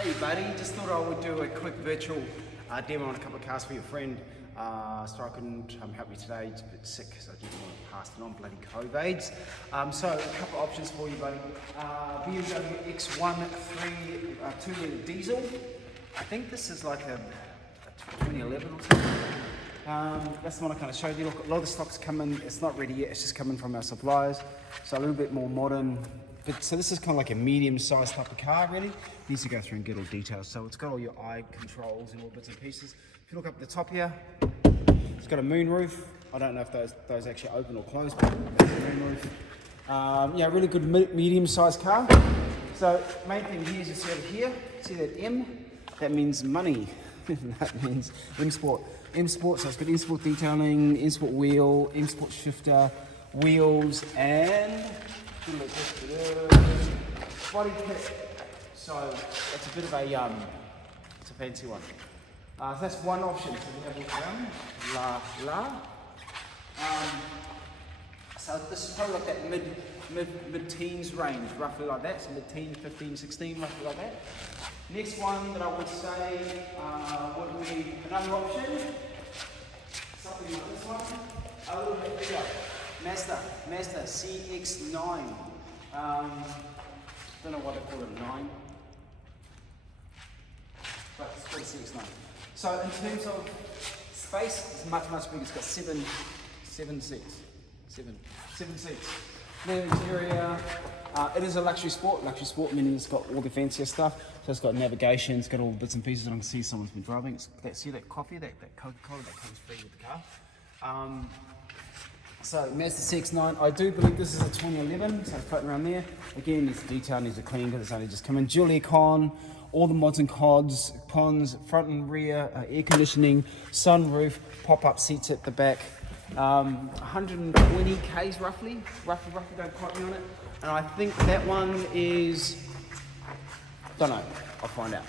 Hey buddy, just thought I would do a quick virtual demo on a couple of cars for your friend. So I couldn't help you today, he's a bit sick, so I didn't want to pass it on, bloody COVIDs. So a couple of options for you buddy. BMW X1 2-litre diesel. I think this is like a 2011 or something. That's the one I kind of showed you. Look, a lot of the stock's coming, it's not ready yet, it's just coming from our suppliers. So a little bit more modern. So this is kind of like a medium-sized type of car, really. Needs to go through and get all details. So it's got all your eye controls and all bits and pieces. If you look up at the top here, it's got a moon roof. I don't know if those actually open or close, but that's the moon roof. Yeah, really good medium-sized car. So main thing here is you see over here, see that M? That means money. That means M-Sport. M-Sport, so it's got M-Sport detailing, M-Sport wheel, M-Sport shifter, wheels, and body kit. So it's a bit of a it's a fancy one. So that's one option. So we have a so this is probably like that mid-teens range, roughly like that. So mid-teens, 15, 16, roughly like that. Next one that I would say would be another option. Something like this one, a little bit bigger. Mazda CX-9. Don't know what they call it, 9. But it's called CX-9. So in terms of space, it's much bigger. It's got seven seats. Seven seats. The interior, it is a luxury sport. Luxury sport meaning it's got all the fancier stuff. So it's got navigation, it's got all the bits and pieces. And I can see someone's been driving. See that coffee, that Coca-Cola that comes free with the car. So Mazda CX-9, I do believe this is a 2011, so it's floating around there. Again, needs a detail, needs a clean because it's only just come in. Dual aircon, all the mods and cons, front and rear, air conditioning, sunroof, pop-up seats at the back. 120 Ks roughly, don't quote me on it. And I think that one is, don't know, I'll find out.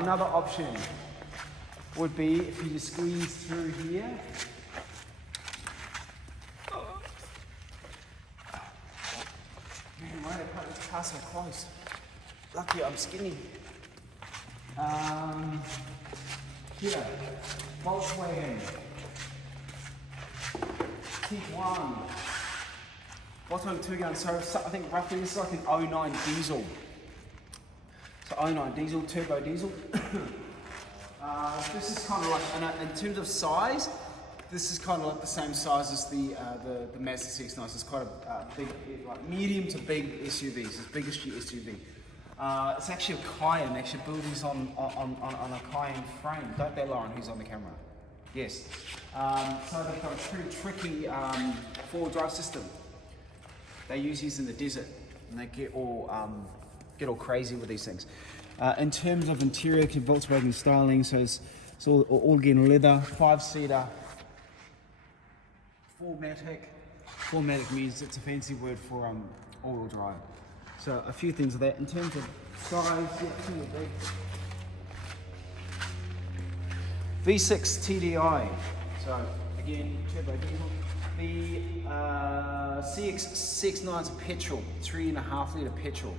Another option would be if you just squeeze through here. Man, why did I put this car so close? Lucky I'm skinny. Here, Volkswagen T1. Volkswagen 2-gun, so I think roughly this is like an 09 diesel. So 09 diesel, turbo diesel. This is kind of like, in terms of size, this is kind of like the same size as the Mazda CX-9. It's quite a big, like medium to big SUV. It's the biggest SUV. It's actually a Cayenne. Actually, built these on a Cayenne frame. Don't they, Lauren? Who's on the camera? Yes. So they've got a pretty tricky four-wheel drive system. They use these in the desert, and they get all crazy with these things. In terms of interior, Volkswagen styling, so it's all again leather, 5-seater. 4MATIC means it's a fancy word for all-wheel drive. So a few things of that. In terms of size, yeah, big. V6 TDI. So again, turbo diesel. The CX-9 is a petrol, 3.5-litre petrol.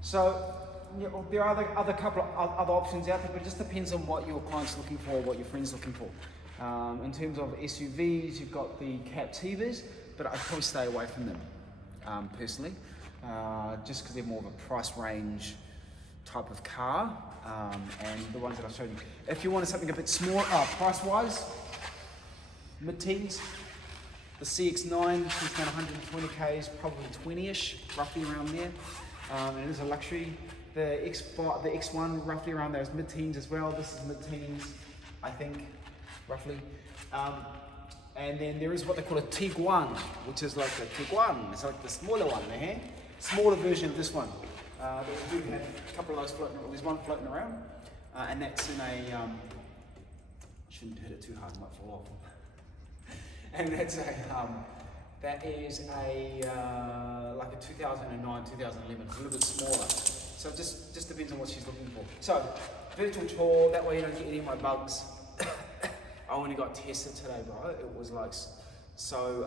So yeah, there are other couple of other options out there, but it just depends on what your client's looking for, what your friend's looking for. In terms of SUVs, you've got the Captivas, but I'd probably stay away from them, personally, just because they're more of a price range type of car, and the ones that I showed you. If you wanted something a bit smaller, price-wise, mid-teens, the CX-9 is around 120 Ks, probably 20-ish, roughly around there. It is a luxury. The X1, roughly around those mid-teens as well. This is mid-teens, I think, roughly. And then there is what they call a Tiguan, which is like a Tiguan. It's like the smaller one, smaller version of this one. We do have a couple of those floating around. There's one floating around, and that's in a, shouldn't hit it too hard, it might fall off. And that's a, that is a, like a 2009, 2011, it's a little bit smaller. So it just depends on what she's looking for. So, virtual tour, that way you don't get any of my bugs. I only got tested today, bro. It was like, so,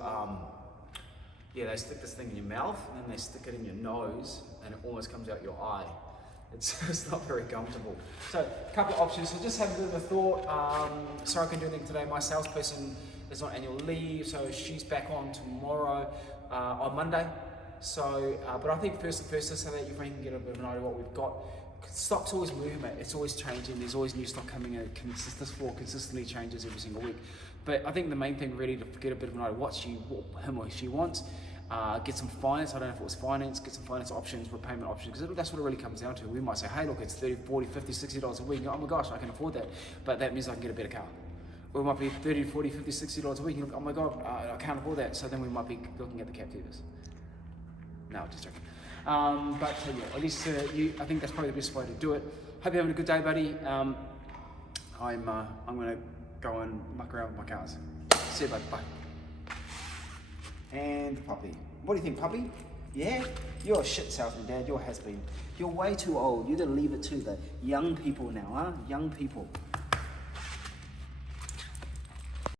yeah, they stick this thing in your mouth, and then they stick it in your nose, and it almost comes out your eye. It's not very comfortable. So a couple of options, so just have a bit of a thought. Sorry I couldn't do anything today. My salesperson is on annual leave, so she's back on tomorrow, on Monday. So, but I think first so that your friend can get a bit of an idea of what we've got. Stock's always moving, mate. It's always changing. There's always new stock coming in. This floor consistently changes every single week. But I think the main thing really to get a bit of an idea of what him or she wants. Get some finance. I don't know if it was finance. Get some finance options, repayment options, because that's what it really comes down to. We might say, hey, look, it's $30, $40, $50, $60 a week. Oh my gosh, I can afford that. But that means I can get a better car. Or it might be $30, $40, $50, $60 a week. You look, oh my god, I can't afford that. So then we might be looking at the Captivas. No, just joking. But yeah, at least I think that's probably the best way to do it. Hope you're having a good day, buddy. I'm gonna go and muck around with my cars. See you, bud. Bye. And puppy. What do you think, puppy? Yeah? You're a shit salesman, Dad. You're has been. You're way too old. You didn't leave it to the young people now, huh? Young people.